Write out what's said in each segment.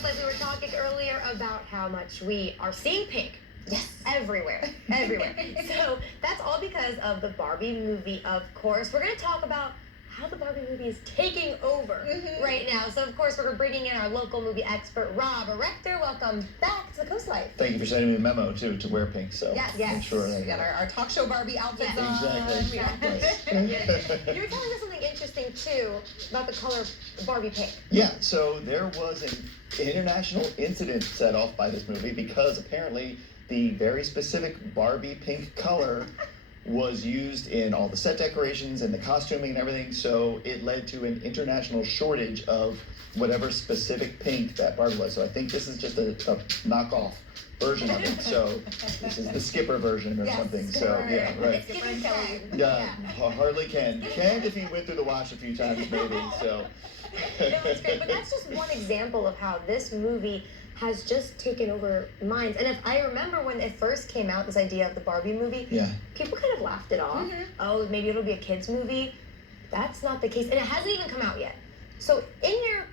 just like we were talking earlier about how much we are seeing pink. Yes. Everywhere. So that's all because of the Barbie movie, of course. We're going to talk about how the Barbie movie is taking over right now. So, of course, we're bringing in our local movie expert, Rob Rector. Welcome back to the Coast Life. Thank you for sending me a memo, too, to wear pink. So yes. I'm sure we got our talk show Barbie outfits on. Exactly. You were telling us something interesting, too, about the color Barbie pink. Yeah, so there was an international incident set off by this movie because apparently the very specific Barbie pink color was used in all the set decorations and the costuming and everything, so it led to an international shortage of whatever specific pink that Barbie was. So I think this is just a knockoff version of it. So this is the Skipper version or something. So yeah, right. Skipper and Kelly. Yeah, hardly Ken. Ken if he went through the wash a few times maybe. So. No, it's great, but that's just one example of how this movie has just taken over minds. And if I remember when it first came out, this idea of the Barbie movie, people kind of laughed it off. Oh, maybe it'll be a kid's movie. That's not the case. And it hasn't even come out yet. So in your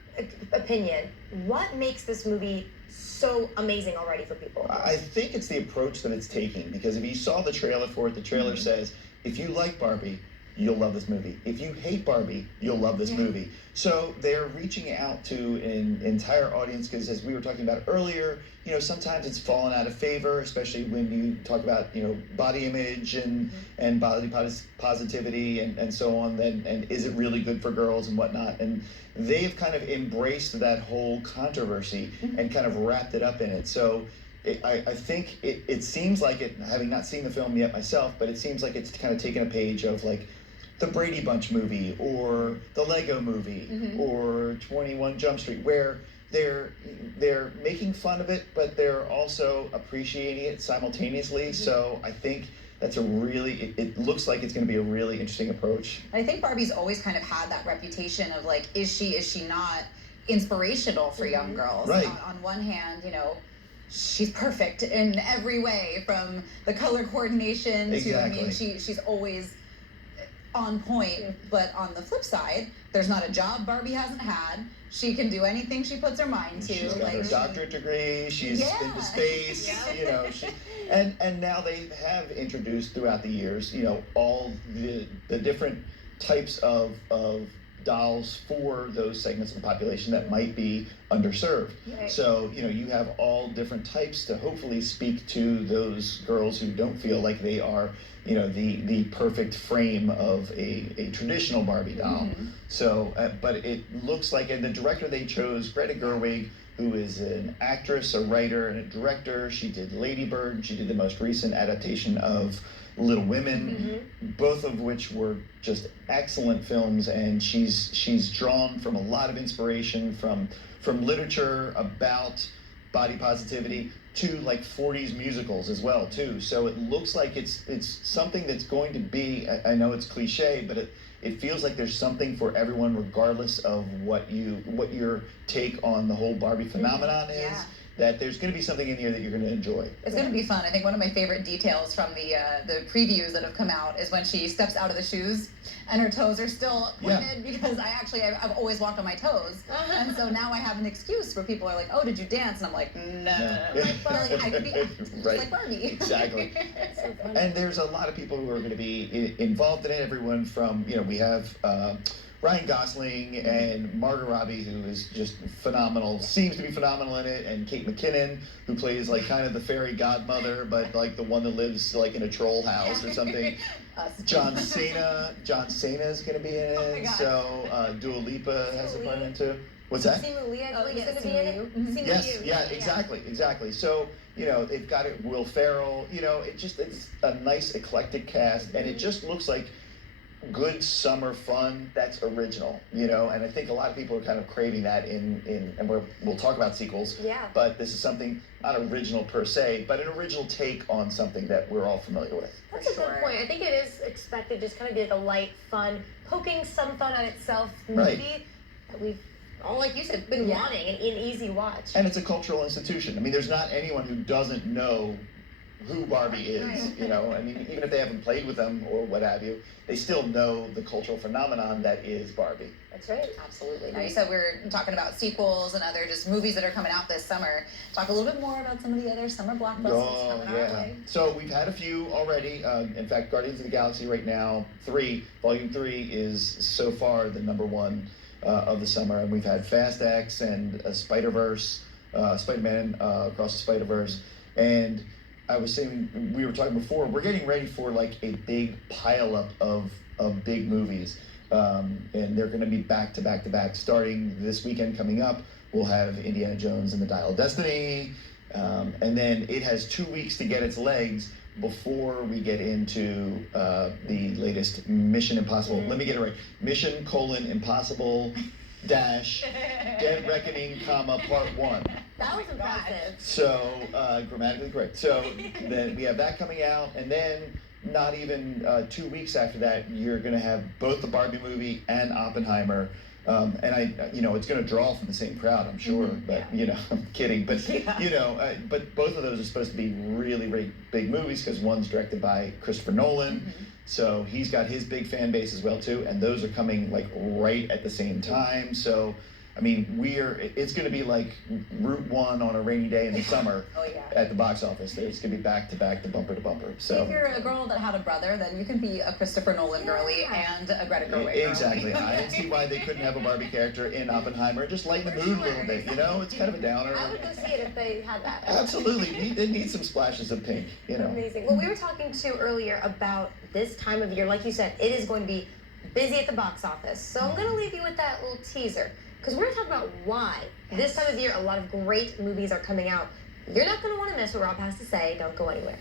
opinion, what makes this movie so amazing already for people? I think it's the approach that it's taking, because if you saw the trailer for it, the trailer says, if you like Barbie, you'll love this movie. If you hate Barbie, you'll love this movie. So they're reaching out to an entire audience, because as we were talking about earlier, you know, sometimes it's fallen out of favor, especially when you talk about, you know, body image and body positivity and so on, and is it really good for girls and whatnot. And they've kind of embraced that whole controversy and kind of wrapped it up in it. So I think it seems like it, having not seen the film yet myself, but it seems like it's kind of taken a page of like the Brady Bunch movie or the Lego movie or 21 Jump Street, where they're making fun of it, but they're also appreciating it simultaneously. So I think that's a really, it looks like it's going to be a really interesting approach. I think Barbie's always kind of had that reputation of like, is she not inspirational for young girls? Right. On one hand, you know, she's perfect in every way, from the color coordination to, I mean, she's always on point. But on the flip side, there's not a job Barbie hasn't had. She can do anything she puts her mind to. She's got her doctorate degree. She's been to space. You know, and now they have introduced throughout the years, you know, all the different types of dolls for those segments of the population that might be underserved. So, you know, you have all different types to hopefully speak to those girls who don't feel like they are, you know, the perfect frame of a traditional Barbie doll. So, but it looks like, and the director they chose, Greta Gerwig, who is an actress, a writer, and a director. She did Lady Bird, and she did the most recent adaptation of Little Women, both of which were just excellent films, and she's drawn from a lot of inspiration from literature about body positivity to like 40s musicals as well too. So it looks like it's something that's going to be, I know it's cliche, but it feels like there's something for everyone, regardless of what your take on the whole Barbie phenomenon is. That there's going to be something in here that you're going to enjoy. It's going to be fun. I think one of my favorite details from the previews that have come out is when she steps out of the shoes and her toes are still pointed, because I've always walked on my toes. And so now I have an excuse where people are like, oh, did you dance? And I'm like, no. Like Barbie. I could be just like Barbie. Exactly. So funny. And there's a lot of people who are going to be involved in it. Everyone from, you know, we have Ryan Gosling and Margot Robbie, who is just phenomenal, seems to be phenomenal in it, and Kate McKinnon, who plays like kind of the fairy godmother, but like the one that lives like in a troll house or something. John Cena is going to be in it. So Dua Lipa has a part in it too. What's that? Simu Liu, I believe, is going to be in it. Yes, exactly. So, you know, they've got it, Will Ferrell, you know, it's a nice eclectic cast, and it just looks like good summer fun that's original, you know, and I think a lot of people are kind of craving that and we'll talk about sequels, but this is something not original per se, but an original take on something that we're all familiar with. That's a good point. I think it is expected to just kind of be like a light, fun, poking some fun at itself movie that we've all, like you said, been wanting, an easy watch. And it's a cultural institution. I mean, there's not anyone who doesn't know who Barbie is, you know. I mean, even if they haven't played with them or what have you, they still know the cultural phenomenon that is Barbie. That's right, absolutely. Now, you said we're talking about sequels and other just movies that are coming out this summer. Talk a little bit more about some of the other summer blockbusters coming our way. So we've had a few already. In fact, Guardians of the Galaxy right now, Volume 3 is so far the #1 of the summer, and we've had Fast X and Spider-Verse, Spider-Man Across the Spider-Verse, and I was saying, we were talking before, we're getting ready for like a big pileup of big movies. And they're going to be back to back to back. Starting this weekend coming up, we'll have Indiana Jones and the Dial of Destiny. And then it has 2 weeks to get its legs before we get into the latest Mission Impossible. Let me get it right. Mission:impossible Dead Reckoning, Part 1. That was impressive. So, grammatically correct. So then we have that coming out, and then not even 2 weeks after that, you're going to have both the Barbie movie and Oppenheimer. And it's going to draw from the same crowd, I'm sure. But I'm kidding. But but both of those are supposed to be really, really big movies because one's directed by Christopher Nolan, so he's got his big fan base as well too. And those are coming like right at the same time. So I mean, it's going to be like Route 1 on a rainy day in the summer at the box office. It's going to be back to back, to bumper to bumper. So if you're a girl that had a brother, then you can be a Christopher Nolan girly and a Greta Gerwig girly. Exactly. I didn't see why they couldn't have a Barbie character in Oppenheimer. Just lighten the mood a little bit, It's kind of a downer. I would go see it if they had that. Absolutely. They need some splashes of pink, Amazing. Well, we were talking earlier about this time of year. Like you said, it is going to be busy at the box office. So I'm going to leave you with that little teaser. Because we're going to talk about why this time of year a lot of great movies are coming out. You're not going to want to miss what Rob has to say. Don't go anywhere.